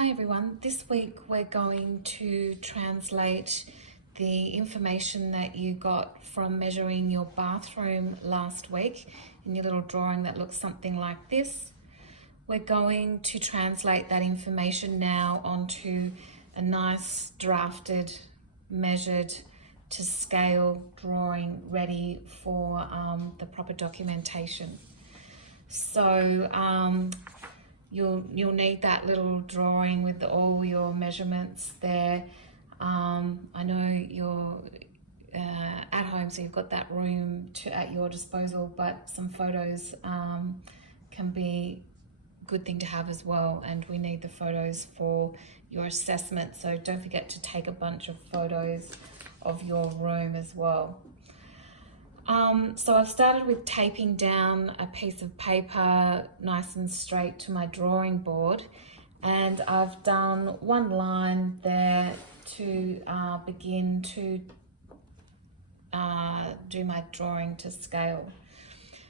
Hi everyone, this week we're going to translate the information that you got from measuring your bathroom last week in your little drawing that looks something like this. We're going to translate that information now onto a nice drafted, measured to scale drawing ready for the proper documentation. So you'll need that little drawing with all your measurements there. I know you're at home, so you've got that room at your disposal, but some photos can be a good thing to have as well, and we need the photos for your assessment, so don't forget to take a bunch of photos of your room as well. So I've started with taping down a piece of paper nice and straight to my drawing board, and I've done one line there to begin to do my drawing to scale.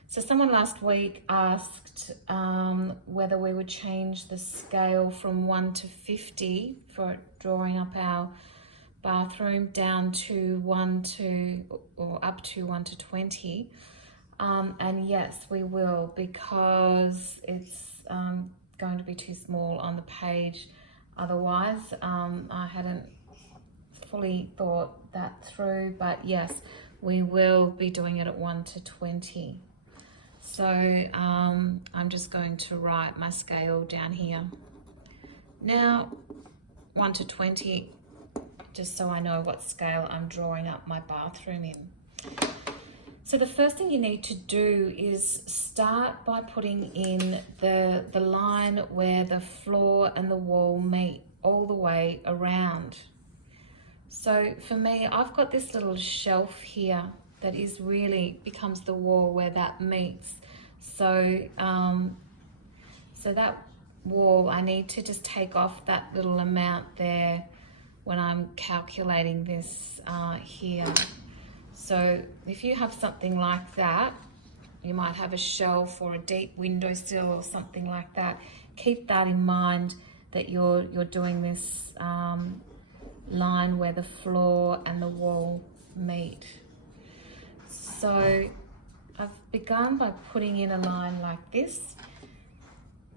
So someone last week asked whether we would change the scale from 1 to 50 for drawing up our bathroom down to up to 1 to 20, and yes, we will, because it's going to be too small on the page otherwise. I hadn't fully thought that through, but yes, we will be doing it at 1 to 20. So I'm just going to write my scale down here now, 1 to 20, just so I know what scale I'm drawing up my bathroom in. So the first thing you need to do is start by putting in the line where the floor and the wall meet all the way around. So for me, I've got this little shelf here that is really becomes the wall where that meets. So so that wall, I need to just take off that little amount there when I'm calculating this here. So if you have something like that, you might have a shelf or a deep windowsill or something like that. Keep that in mind, that you're doing this line where the floor and the wall meet. So I've begun by putting in a line like this.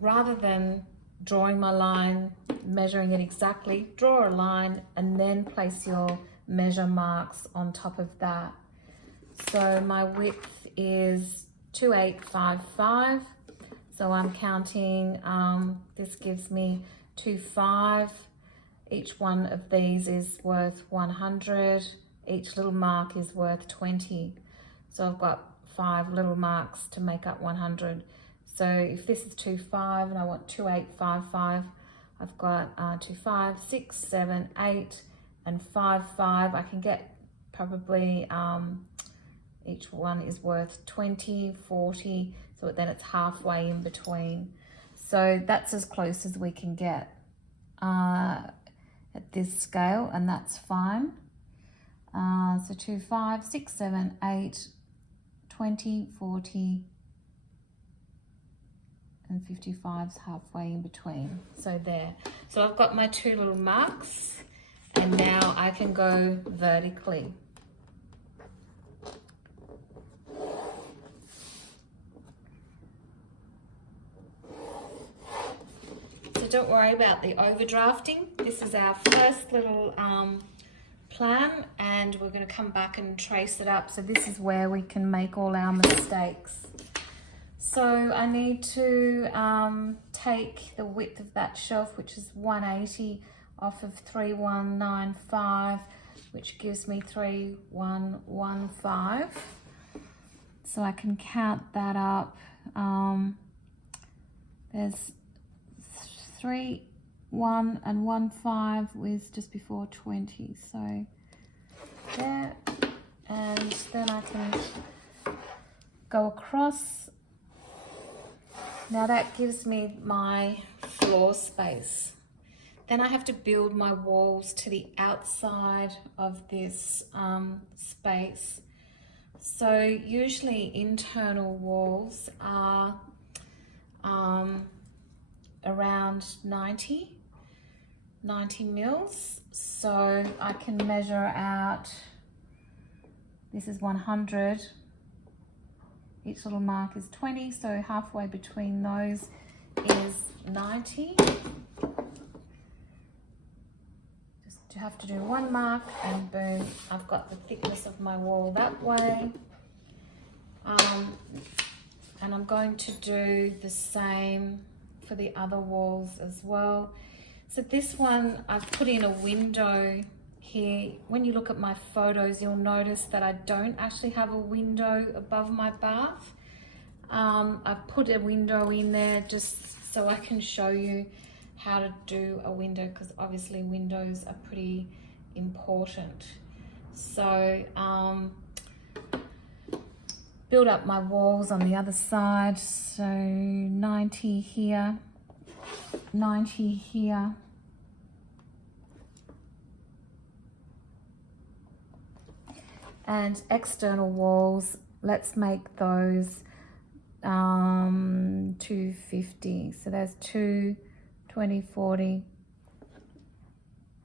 Rather than drawing my line, measuring it exactly, draw a line and then place your measure marks on top of that. So my width is 2855, so I'm counting, this gives me 25. Each one of these is worth 100. Each little mark is worth 20. So I've got 5 little marks to make up 100. So if this is 25 and I want 2855, I've got 25, 6, 7, 8, and 5. I can get probably, each one is worth 20, 40, so then it's halfway in between. So that's as close as we can get at this scale, and that's fine. So 25, 6, 7, 8, 20, 40, and 55's halfway in between. So there. So I've got my 2 little marks, and now I can go vertically. So don't worry about the overdrafting. This is our first little plan, and we're going to come back and trace it up. So this is where we can make all our mistakes. So I need to take the width of that shelf, which is 180, off of 3195, which gives me 3115. So I can count that up. There's 3, 1, and 1, 5 with just before 20. So there, and then I can go across. Now that gives me my floor space. Then I have to build my walls to the outside of this space. So usually internal walls are around 90. 90 mils. So I can measure out, this is 100. Each little mark is 20, so halfway between those is 90. Just have to do one mark and boom, I've got the thickness of my wall that way. And I'm going to do the same for the other walls as well. So this one, I've put in a window here. When you look at my photos, you'll notice that I don't actually have a window above my bath. I've put a window in there just so I can show you how to do a window, because obviously windows are pretty important. So build up my walls on the other side. So 90 here, 90 here. And external walls, let's make those 250. So there's 2, 20, 40,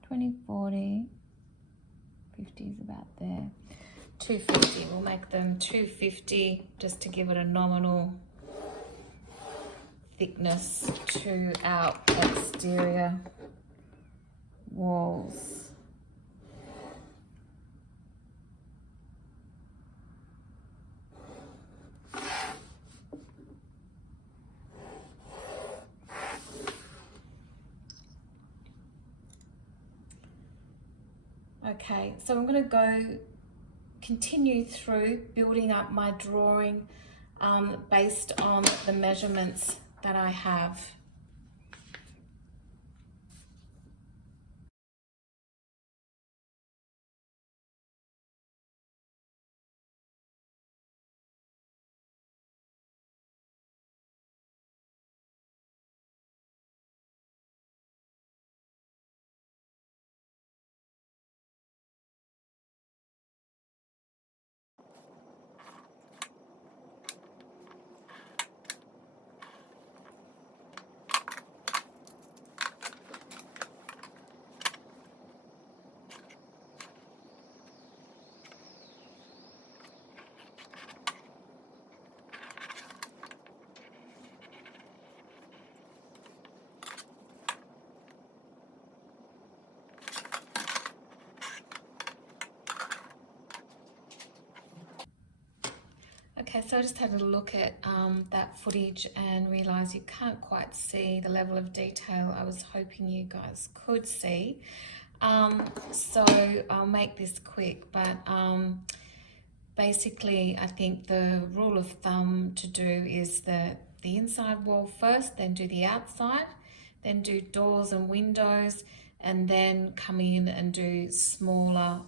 20, 40, 50 is about there. 250, we'll make them 250 just to give it a nominal thickness to our exterior walls. Okay, so I'm going to continue through building up my drawing based on the measurements that I have. Okay, so I just had a look at that footage and realised you can't quite see the level of detail I was hoping you guys could see. So I'll make this quick, but basically I think the rule of thumb to do is the inside wall first, then do the outside, then do doors and windows, and then come in and do smaller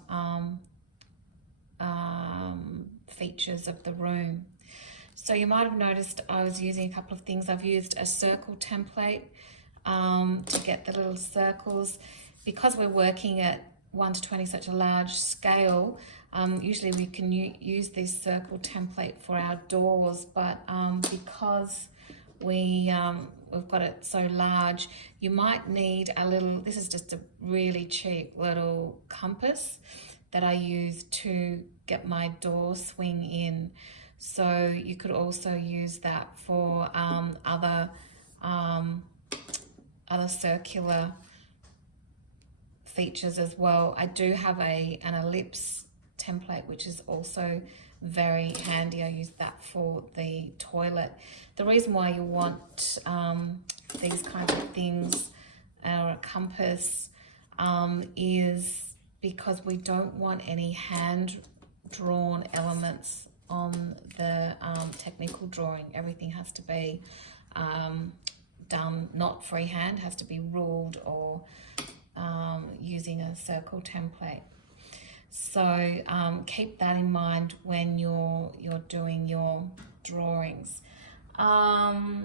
features of the room. So you might have noticed I was using a couple of things. I've used a circle template to get the little circles. Because we're working at 1 to 20, such a large scale, usually we can use this circle template for our doors, but because we've got it so large, you might need a little, this is just a really cheap little compass that I use to get my door swing in. So you could also use that for other circular features as well. I do have an ellipse template, which is also very handy. I use that for the toilet. The reason why you want these kinds of things, or a compass, is because we don't want any hand-drawn elements on the technical drawing. Everything has to be done not freehand, has to be ruled or using a circle template. So keep that in mind when you're doing your drawings. So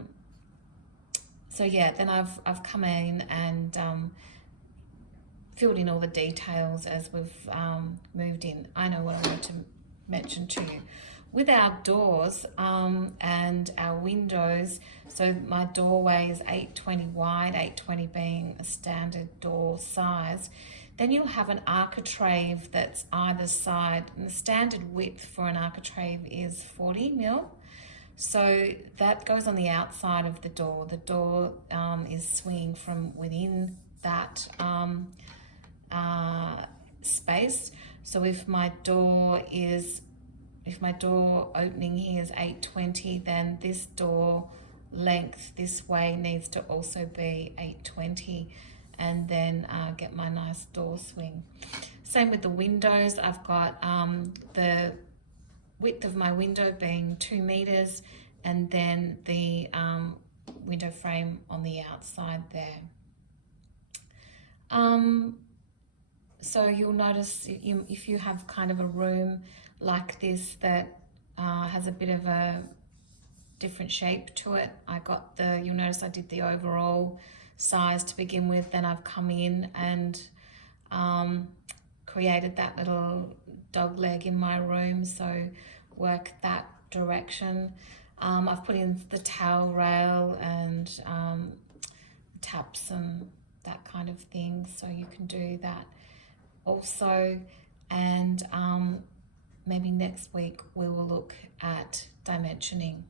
yeah, then I've come in and filled in all the details as we've moved in. I know what I want to mention to you. with our doors and our windows, so my doorway is 820 wide, 820 being a standard door size, then you'll have an architrave that's either side, and the standard width for an architrave is 40 mil. So that goes on the outside of the door. The door is swinging from within that space. So if my door opening here is 820, then this door length this way needs to also be 820, and then get my nice door swing. Same with the windows. I've got the width of my window being 2 meters, and then the window frame on the outside there. So you'll notice if you have kind of a room like this that has a bit of a different shape to it, you'll notice I did the overall size to begin with, then I've come in and created that little dog leg in my room, so work that direction. I've put in the towel rail and taps and that kind of thing, so you can do that also. And maybe next week we will look at dimensioning.